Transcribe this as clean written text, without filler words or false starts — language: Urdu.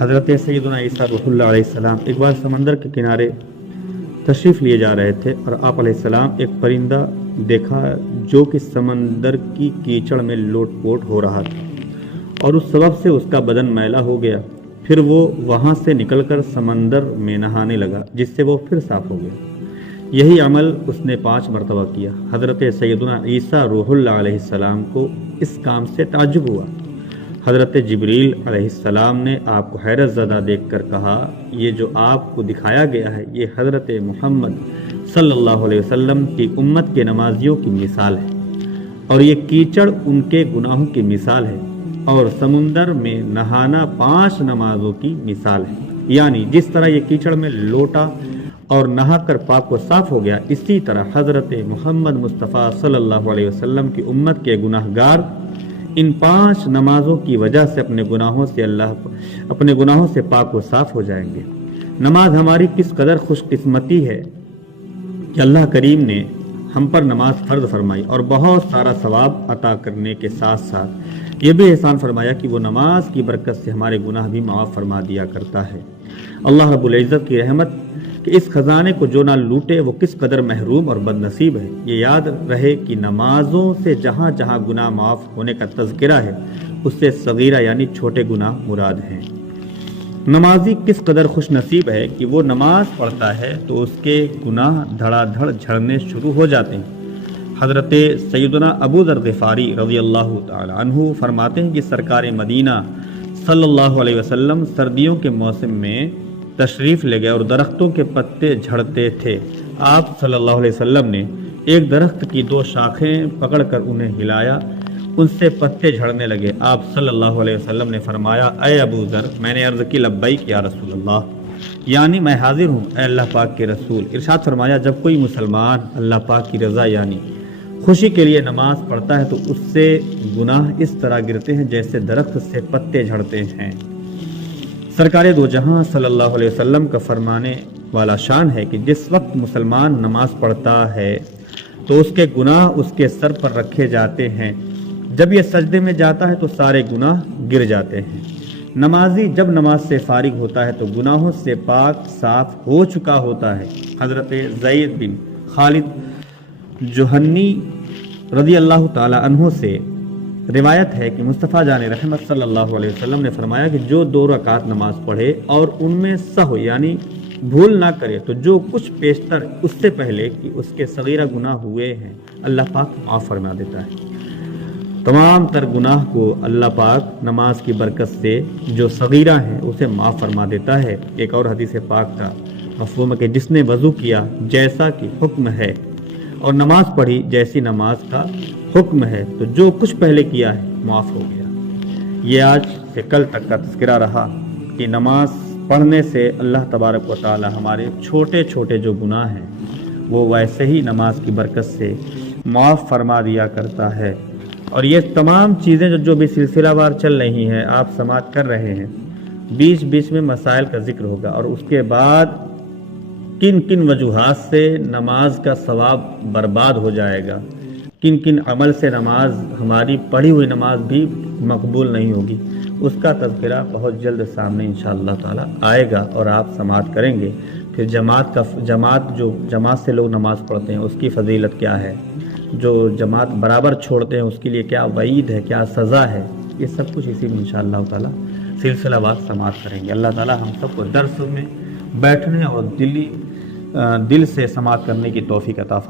حضرت سیدنا عیسیٰ روح اللہ علیہ السلام ایک بار سمندر کے کنارے تشریف لیے جا رہے تھے اور آپ علیہ السلام ایک پرندہ دیکھا جو کہ سمندر کی کیچڑ میں لوٹ پوٹ ہو رہا تھا اور اس سبب سے اس کا بدن میلا ہو گیا۔ پھر وہ وہاں سے نکل کر سمندر میں نہانے لگا جس سے وہ پھر صاف ہو گیا۔ یہی عمل اس نے 5 مرتبہ کیا۔ حضرت سیدنا عیسیٰ روح اللہ علیہ السلام کو اس کام سے تعجب ہوا۔ حضرت جبریل علیہ السلام نے آپ کو حیرت زدہ دیکھ کر کہا، یہ جو آپ کو دکھایا گیا ہے یہ حضرت محمد صلی اللہ علیہ وسلم کی امت کے نمازیوں کی مثال ہے، اور یہ کیچڑ ان کے گناہوں کی مثال ہے، اور سمندر میں نہانا 5 نمازوں کی مثال ہے۔ یعنی جس طرح یہ کیچڑ میں لوٹا اور نہا کر پاک و صاف ہو گیا، اسی طرح حضرت محمد مصطفیٰ صلی اللہ علیہ وسلم کی امت کے گناہ گار ان 5 نمازوں کی وجہ سے اپنے گناہوں سے پاک و صاف ہو جائیں گے۔ نماز ہماری کس قدر خوش قسمتی ہے کہ اللہ کریم نے ہم پر نماز فرض فرمائی اور بہت سارا ثواب عطا کرنے کے ساتھ ساتھ یہ بھی احسان فرمایا کہ وہ نماز کی برکت سے ہمارے گناہ بھی معاف فرما دیا کرتا ہے۔ اللہ رب العزت کی رحمت کہ اس خزانے کو جو نہ لوٹے وہ کس قدر محروم اور بد نصیب ہے۔ یہ یاد رہے کہ نمازوں سے جہاں جہاں گناہ معاف ہونے کا تذکرہ ہے اس سے صغیرہ یعنی چھوٹے گناہ مراد ہیں۔ نمازی کس قدر خوش نصیب ہے کہ وہ نماز پڑھتا ہے تو اس کے گناہ دھڑا دھڑ جھڑنے شروع ہو جاتے ہیں۔ حضرت سیدنا ابو ذر غفاری رضی اللہ تعالی عنہ فرماتے ہیں کہ سرکار مدینہ صلی اللہ علیہ وسلم سردیوں کے موسم میں تشریف لے گئے اور درختوں کے پتے جھڑتے تھے۔ آپ صلی اللہ علیہ وسلم نے ایک درخت کی 2 شاخیں پکڑ کر انہیں ہلایا، ان سے پتے جھڑنے لگے۔ آپ صلی اللہ علیہ وسلم نے فرمایا، اے ابو ذر، میں نے عرض کی لبیک یا رسول اللہ، یعنی میں حاضر ہوں اے اللہ پاک کے رسول۔ ارشاد فرمایا، جب کوئی مسلمان اللہ پاک کی رضا یعنی خوشی کے لیے نماز پڑھتا ہے تو اس سے گناہ اس طرح گرتے ہیں جیسے درخت سے پتے جھڑتے ہیں۔ سرکار دو جہاں صلی اللہ علیہ وسلم کا فرمانے والا شان ہے کہ جس وقت مسلمان نماز پڑھتا ہے تو اس کے گناہ اس کے سر پر رکھے جاتے ہیں، جب یہ سجدے میں جاتا ہے تو سارے گناہ گر جاتے ہیں۔ نمازی جب نماز سے فارغ ہوتا ہے تو گناہوں سے پاک صاف ہو چکا ہوتا ہے۔ حضرت زید بن خالد جوہنی رضی اللہ تعالی عنہ سے روایت ہے کہ مصطفیٰ جان رحمت صلی اللہ علیہ وسلم نے فرمایا کہ جو 2 رکعت نماز پڑھے اور ان میں سہو یعنی بھول نہ کرے تو جو کچھ پیشتر اس سے پہلے کہ اس کے صغیرہ گناہ ہوئے ہیں اللہ پاک معاف فرما دیتا ہے۔ تمام تر گناہ کو اللہ پاک نماز کی برکت سے جو صغیرہ ہیں اسے معاف فرما دیتا ہے۔ ایک اور حدیث پاک کا مفہوم ہے کہ جس نے وضو کیا جیسا کہ حکم ہے اور نماز پڑھی جیسی نماز کا حکم ہے تو جو کچھ پہلے کیا ہے معاف ہو گیا۔ یہ آج سے کل تک کا تذکرہ رہا کہ نماز پڑھنے سے اللہ تبارک و تعالی ہمارے چھوٹے چھوٹے جو گناہ ہیں وہ ویسے ہی نماز کی برکت سے معاف فرما دیا کرتا ہے۔ اور یہ تمام چیزیں جو بھی سلسلہ وار چل رہی ہیں، آپ سماعت کر رہے ہیں، بیچ بیچ میں مسائل کا ذکر ہوگا اور اس کے بعد کن کن وجوہات سے نماز کا ثواب برباد ہو جائے گا، کن کن عمل سے نماز ہماری پڑھی ہوئی نماز بھی مقبول نہیں ہوگی، اس کا تذکرہ بہت جلد سامنے انشاءاللہ تعالی آئے گا اور آپ سماعت کریں گے۔ پھر جماعت سے لوگ نماز پڑھتے ہیں اس کی فضیلت کیا ہے، جو جماعت برابر چھوڑتے ہیں اس کے لیے کیا وعید ہے، کیا سزا ہے، یہ سب کچھ اسی میں انشاءاللہ تعالی سلسلہ وار سماعت کریں گے۔ اللہ تعالی ہم سب کو درس میں بیٹھنے اور دل سے سماعت کرنے کی توفیق عطا فرمائے۔